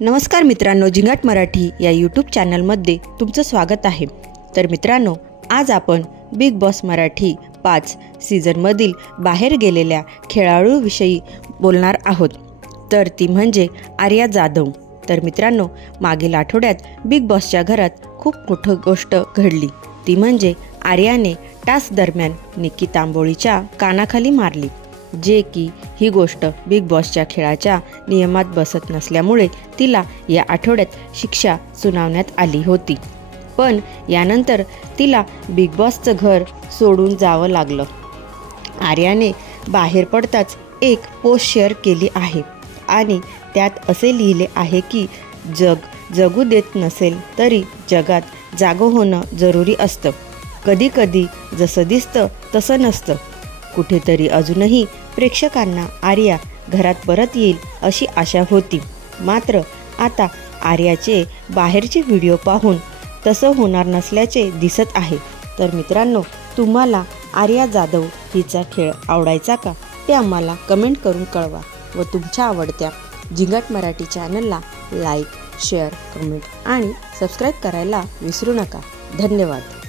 नमस्कार मित्रांनो, झिंगाट मराठी या यूट्यूब चॅनलमध्ये तुमचं स्वागत आहे। तर मित्रांनो, आज आपण बिग बॉस मराठी 5 सीझनमधील बाहेर गेलेल्या खेळाडूविषयी बोलणार आहोत। तर ती म्हणजे आर्या जाधव। तर मित्रांनो, मागील आठवड्यात बिग बॉसच्या घरात खूप मोठी गोष्ट घडली। ती म्हणजे आर्याने टास्क दरम्यान निक्की तांबोळीच्या कानाखाली मारली, जे की ही गोष्ट बिग बॉसच्या खेळाच्या नियमात बसत नसल्यामुळे तिला या आठवड्यात शिक्षा सुनावण्यात आली होती। पण यानंतर तिला बिग बॉसचं घर सोडून जावं लागलं। आर्याने बाहेर पडताच एक पोस्ट शेअर केली आहे आणि त्यात असे लिहिले आहे की जगू देत नसेल तरी जगात जागं होणं जरुरी असतं। कधी कधी जसं दिसतं तसं नसतं। कुठेतरी अजूनही प्रेक्षकांना आर्या घरात परत येईल अशी आशा होती, मात्र आता आर्याचे बाहेरचे व्हिडिओ पाहून तसं होणार नसल्याचे दिसत आहे। तर मित्रांनो, तुम्हाला आर्या जाधव हिचा खेळ आवडायचा का ते आम्हाला कमेंट करून कळवा व तुमच्या आवडत्या झिंगाट मराठी चॅनलला लाईक, शेअर, कमेंट आणि सबस्क्राईब करायला विसरू नका। धन्यवाद।